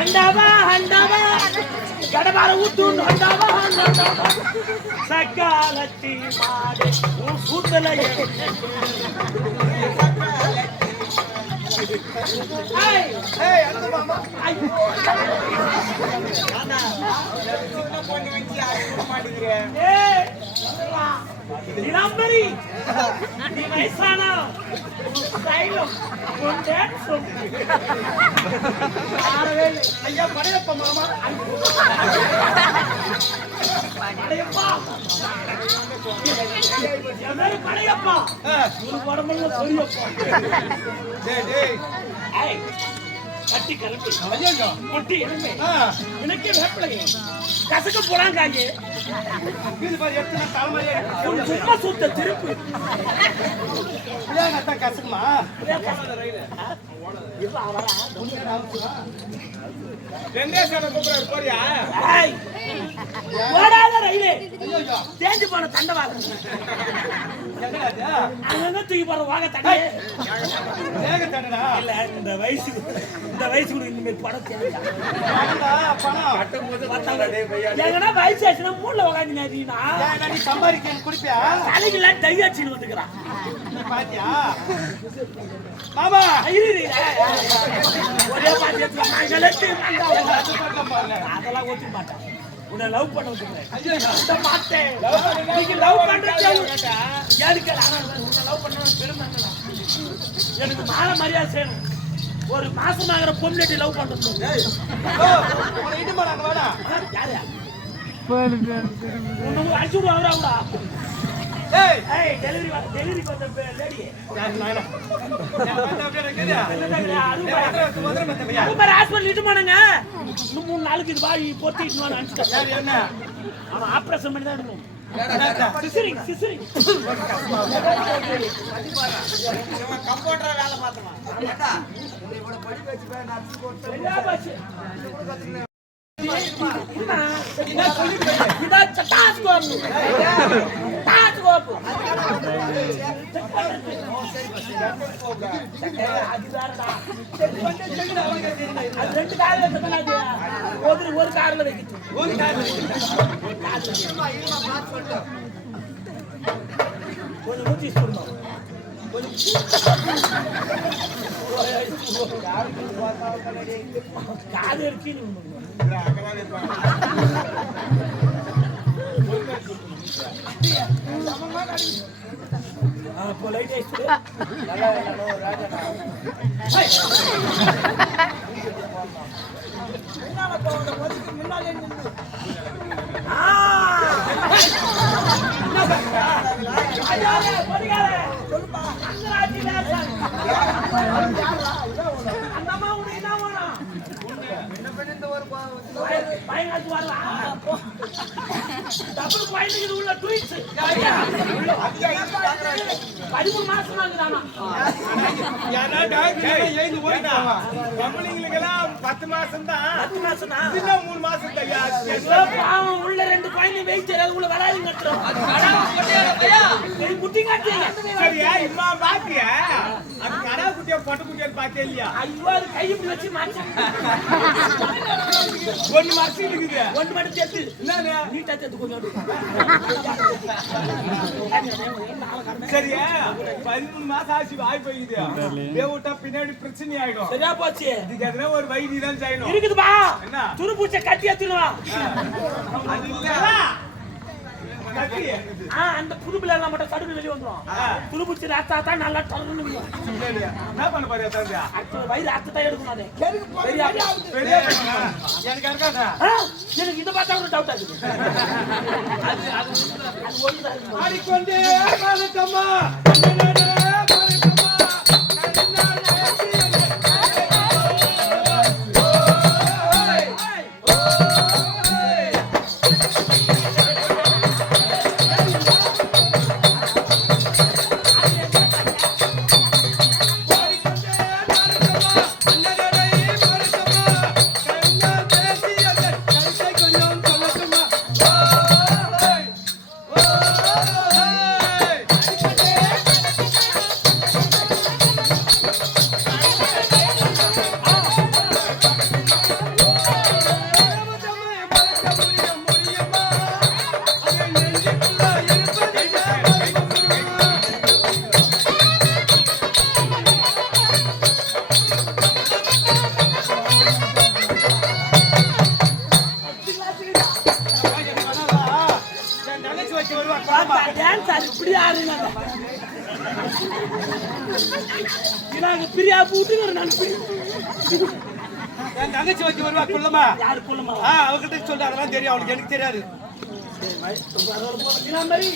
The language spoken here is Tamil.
அண்டாவா அண்டாவா கடபார ஊத்து அண்டாவா அண்டாவா சக்காலத்தி மாடு ஊத்தல ஏய் அந்த மாமா ஐயோ அண்ணா சின்ன பொண்ணு வந்து யாரும் மாட்டீங்க ஏய் நிலம்பரி நீ வயசானா ஸ்டைலும் கொண்டேன் சொல்லு ஆரவேல ஐயா படையப்ப மாமா படையப்பா எவரு படையப்பா ஒரு படமல்ல சொல்லியப்பா டேய் டேய் ஏய் கட்டி கலப்பி ஐயோ முட்டி எலும்பே எனக்கே வேப்பலை கசக்க போறாங்க இது பாரு எத்தனை தலைமையே சும்மா சுத்த திருப்பு இதான் அத்தா கசக்குமா வெங்கடேசன கூப்பிடுறாரு போறியா ஏய் ஓடாத ரயிலே ஐயோ தேஞ்சு போன தண்டவாளம் எங்கடா அங்க தூக்கி போற வாங்க தண்டே வேக தண்டடா இல்ல இந்த வயசுக்கு இந்த படம் தேவையா பணம் எங்கன்னா வயசு ஆச்சுன்னா மூணுல உக்காந்துனா நீ சம்பாதிக்க குடிப்பியா தலைக்குல டை அடிச்சுன்னு வந்துக்கிறான் பாத்தியா மாமா ஒரே பாத்து அதெல்லாம் ஒத்துக்க மாட்டேன் உன்னை லவ் பண்ண வச்சுக்கிறேன் மாட்டேன் லவ் பண்றது யாருக்கு உன்னை லவ் பண்ண பெருமை எனக்கு மாற மரியாதை செய்யணும் ஒரு மாசம் ஆகிற பொம்லெட்டி லவ் பண்றது யாரு அடிச்சு விடுவா அவரா டெலிவரி வந்த லேடி ஹாஸ்பிட்டல் இட்டு போனாங்க இன்னும் 3 நாளுக்கு இது பாய் பொத்திட்டு அனுப்பிச்சிட்டேன் அவன் ஆப்ரேஷன் பண்ணி தான் எடுக்கணும் சிசரிங் கம்ப்யூட்டரா வேலை பார்த்தமா ஒரு கார்ல வைக்கிட்டு கொஞ்சம் ஊற்றி சொல்லணும் காது இருக்கு லைட் ஆயிடுச்சு முன்னாலே உள்ள ட்வீட்ஸ் 13 மாசம் கம்பெனிங்களுக்கெல்லாம் 10 மாசம் தான் 10 மாசம் 3 மாசம் தான் உள்ள 2 குழந்தை வெயிட் உள்ள வராதுங்க குட்டி காட்டி சரியா இம்மா பாத்தியா அது கடா குட்டியா பொட்ட குட்டியா பாத்தியா இல்லையா ஐயோ அது கை இப்படி வச்சு மாச்சு ஒன்னு மரசி இருக்குது ஒன்னு மட்டும் சேர்த்து என்ன நீட்டா சேர்த்து கொஞ்சம் சரியா 13 மாசம் ஆச்சு வாய் போயிடுது தேவட்டா பின்னாடி பிரச்சனை ஆயிடும் சரியா போச்சு இதுக்கு எதனா ஒரு வைத்தியம் தான் செய்யணும் இருக்குதுப்பா என்ன துருப்பூச்சை கட்டி எடுத்துடுவா அது இல்ல கட்டி அந்த புதுபிள்ள எல்லாம் மட்டும் சடுக்கு வெளியே வந்துடும் துருப்பூச்சி ராத்தா தான் நல்லா டர்னு என்ன பண்ண பாரு தாண்டியா வயிறு அத்தை எடுக்கணும் அது பெரிய எனக்கு இருக்காதா எனக்கு இதை பார்த்தா ஒரு டவுட் ஆகுது ஆடிக்கொண்டே பாலத்தம்மா வச்சு வருவா டான்ஸ் அது இப்படி ஆடுங்க எனக்கு பிரியா பூட்டுங்க நான் என் தங்கச்சி வச்சு வருவா குள்ளமா யாரு குள்ளமா அவகிட்ட சொல்ற அதெல்லாம் தெரியும் அவளுக்கு எனக்கு தெரியாது மாதிரி